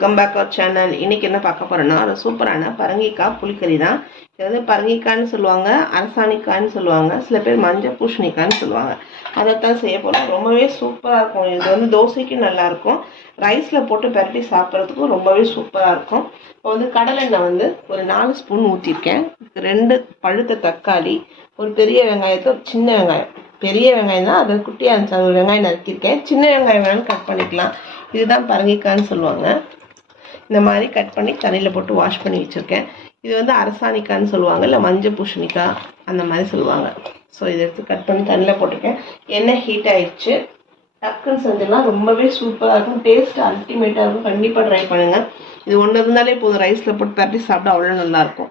Welcome back our channel இன்னைக்கு என்ன பார்க்க போறோம்னா ஒரு சூப்பரான பரங்கிக்காய் புளிக்கறி தான் இது வந்து பரங்கிக்காய்னு சொல்லுவாங்க அரசாணிக்காய்னு சொல்லுவாங்க சில பேர் மஞ்சள் பூசணிக்காய்னு சொல்லுவாங்க. அதைத்தான் செய்ய போகிறோம் ரொம்பவே சூப்பராக இருக்கும். இது வந்து தோசைக்கு நல்லாயிருக்கும் ரைஸில் போட்டு பரட்டி சாப்பிட்றதுக்கும் ரொம்பவே சூப்பராக இருக்கும். இப்போ வந்து கடலெண்ணெய் வந்து ஒரு நாலு ஸ்பூன் ஊற்றிருக்கேன் ரெண்டு பழுத்த தக்காளி ஒரு பெரிய வெங்காயத்தை ஒரு சின்ன வெங்காயம். பெரிய வெங்காயம் தான் அதை குட்டியாக இருந்துச்சு ஒரு வெங்காயம் நறுக்கியிருக்கேன். சின்ன வெங்காயம் வேணாலும் கட் பண்ணிக்கலாம். இதுதான் பரங்கிக்காய்னு சொல்லுவாங்க. இந்த மாதிரி கட் பண்ணி தண்ணியில் போட்டு வாஷ் பண்ணி வச்சுருக்கேன். இது வந்து அரசாணிக்கான்னு சொல்லுவாங்க இல்லை மஞ்சள் பூஷணிக்காய் அந்த மாதிரி சொல்லுவாங்க. ஸோ இதை எடுத்து கட் பண்ணி தண்ணியில் போட்டிருக்கேன். எண்ணெய் ஹீட் ஆயிடுச்சு டக்குன்னு செஞ்சிடலாம். ரொம்பவே சூப்பராக இருக்கும். டேஸ்ட் அல்டிமேட்டாக இருக்கும். கண்டிப்பாக ட்ரை பண்ணுங்கள் இது ஒன்று இருந்தாலே போதும் ரைஸில் போட்டு பரட்டி சாப்பிட்டா அவ்வளோ நல்லாயிருக்கும்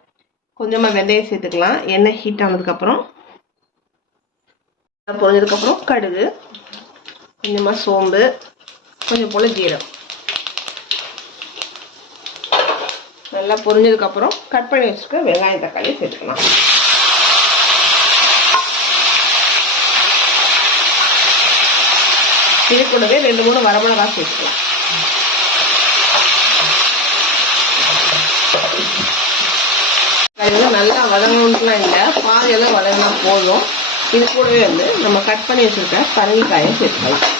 கொஞ்சமாக வெந்தயம் சேர்த்துக்கலாம். எண்ணெய் ஹீட் ஆனதுக்கப்புறம் பொறிஞ்சதுக்கப்புறம் கடுகு கொஞ்சமாக சோம்பு கொஞ்சம் போல் ஜீரம் நல்லா பொரிஞ்சதுக்கப்புறம் கட் பண்ணி வச்சுருக்க வெங்காயம் தக்காளி சேர்த்துக்கலாம். இது கூடவே ரெண்டு மூணு வரமிளகா சேர்த்துக்கலாம். அது நல்லா வதங்கணுன்ட்டுலாம் இல்லை பாதியெல்லாம் வதங்கினா போதும். இது கூடவே வந்து நம்ம கட் பண்ணி வச்சுருக்க பரங்கிக்காயை சேர்த்துக்கலாம்.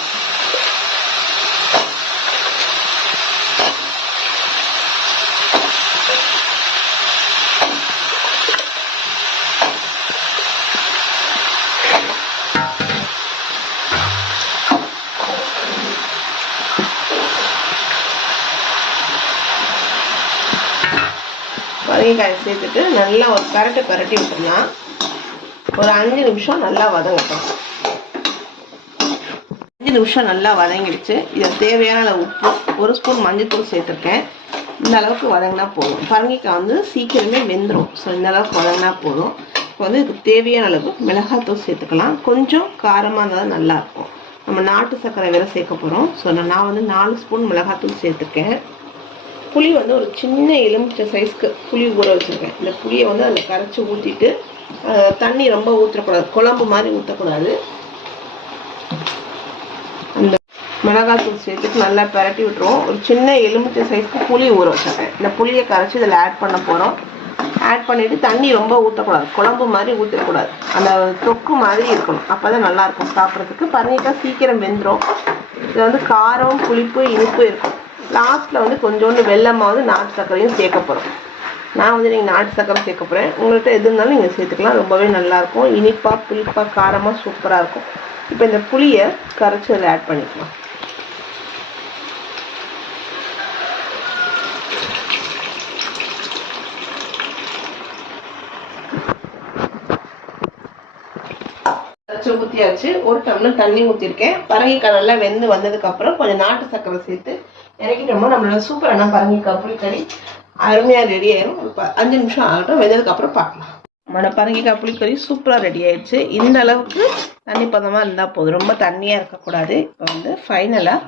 பரங்கிக்காயை சேர்த்துட்டு நல்லா ஒரு பரட்டை பரட்டி விட்டுடலாம் ஒரு அஞ்சு நிமிஷம் நல்லா வதங்கட்டும். அஞ்சு நிமிஷம் நல்லா வதங்கிடுச்சு. இதில் தேவையான அளவு உப்பு ஒரு ஸ்பூன் மஞ்சள்தூள் சேர்த்துருக்கேன். இந்த அளவுக்கு வதங்கினா போதும். பரங்கிக்காய் வந்து சீக்கிரமே வெந்துடும் ஸோ இந்த அளவுக்கு வதங்கினா போதும். இப்போ வந்து இதுக்கு தேவையான அளவு மிளகாத்தூள் சேர்த்துக்கலாம். கொஞ்சம் காரமாக இருந்தால் நல்லாயிருக்கும் நம்ம நாட்டு சர்க்கரை வேற சேர்க்க போகிறோம் ஸோ நான் வந்து நாலு ஸ்பூன் மிளகாத்தூள் சேர்த்துருக்கேன். புளி வந்து ஒரு சின்ன எலுமிச்சை சைஸ்க்கு புளி ஊற வச்சுருக்கேன். இந்த புளியை வந்து அதில் கரைச்சி ஊற்றிட்டு தண்ணி ரொம்ப ஊற்றக்கூடாது குழம்பு மாதிரி ஊற்றக்கூடாது அந்த மிளகாத்தூள் சேர்த்துட்டு நல்லா பரட்டி விட்டுருவோம். ஒரு சின்ன எலுமிச்சை சைஸ்க்கு புளி ஊற வச்சிருக்கேன். இந்த புளியை கரைச்சி இதில் ஆட் பண்ண போகிறோம் ஆட் பண்ணிவிட்டு தண்ணி ரொம்ப ஊற்றக்கூடாது குழம்பு மாதிரி ஊற்றக்கூடாது அந்த தொக்கு மாதிரி இருக்கணும். அப்போ தான் நல்லாயிருக்கும் சாப்பிட்றதுக்கு. பரங்கிக்காய் சீக்கிரம் வெந்துடும் இது வந்து காரம் புளிப்பு இனிப்பு இருக்கும். லாஸ்ட்டில் வந்து கொஞ்சோண்டு வெள்ளமாவது நாட்டு சர்க்கரையும் சேர்க்க போகிறோம் நான் வந்து நீங்கள் நாட்டு சக்கரை சேர்க்க போகிறேன் உங்கள்கிட்ட எது இருந்தாலும் நீங்கள் சேர்த்துக்கலாம். ரொம்பவே நல்லாயிருக்கும். இனிப்பாக புளிப்பாக காரமாக சூப்பராக இருக்கும். இப்போ இந்த புளியை கரைச்சி அதில் ஆட் பண்ணிக்கலாம். ஊற்றியாச்சு ஒரு டம்ளர் தண்ணி ஊற்றிருக்கேன் பரங்கிக்காய் நல்லா வெந்து வந்ததுக்கப்புறம் கொஞ்சம் நாட்டு சக்கரை சேர்த்து இறக்கிட்டோம்னா நம்மளோட சூப்பரான பரங்கிக்காய் புளிக்கறி அருமையாக ரெடி ஆயிரும். ஒரு அஞ்சு நிமிஷம் ஆகட்டும் வெந்ததுக்கப்புறம் பார்க்கலாம். நம்மளோட பரங்கிக்காய் புளிக்கறி சூப்பராக ரெடி ஆயிடுச்சு. இந்த அளவுக்கு தண்ணி பதமாக இருந்தால் போதும். ரொம்ப தண்ணியாக இருக்கக்கூடாது. இப்போ வந்து ஃபைனலாக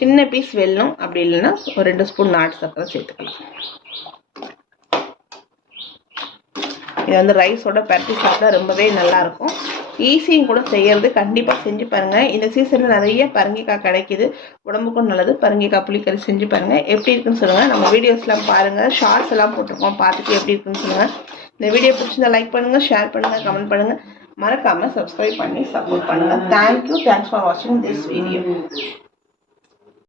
சின்ன பீஸ் வெல்லம் அப்படி இல்லைன்னா ஒரு ரெண்டு ஸ்பூன் நாட்டு சக்கரை சேர்த்துக்கலாம். இது வந்து ரைஸோட பரட்டி சாப்பிட்டா ரொம்பவே நல்லா இருக்கும். ஈஸியும் கூட செய்யறது. கண்டிப்பாக செஞ்சு பாருங்க. இந்த சீசனில் நிறைய பரங்கிக்காய் கிடைக்குது. உடம்புக்கும் நல்லது. பரங்கிக்காய் புளிக்கறி செஞ்சு பாருங்க. எப்படி இருக்குன்னு சொல்லுங்க. நம்ம வீடியோஸ்லாம் பாருங்க. ஷார்ட்ஸ் எல்லாம் போட்டிருக்கோம். பார்த்துட்டு எப்படி இருக்குன்னு சொல்லுங்க. இந்த வீடியோ பிடிச்சிருந்தா லைக் பண்ணுங்க ஷேர் பண்ணுங்க கமெண்ட் பண்ணுங்க. மறக்காம சப்ஸ்கிரைப் பண்ணி சப்போர்ட் பண்ணுங்க. தேங்க்யூ தேங்க்ஸ் ஃபார் வாட்சிங் திஸ் வீடியோ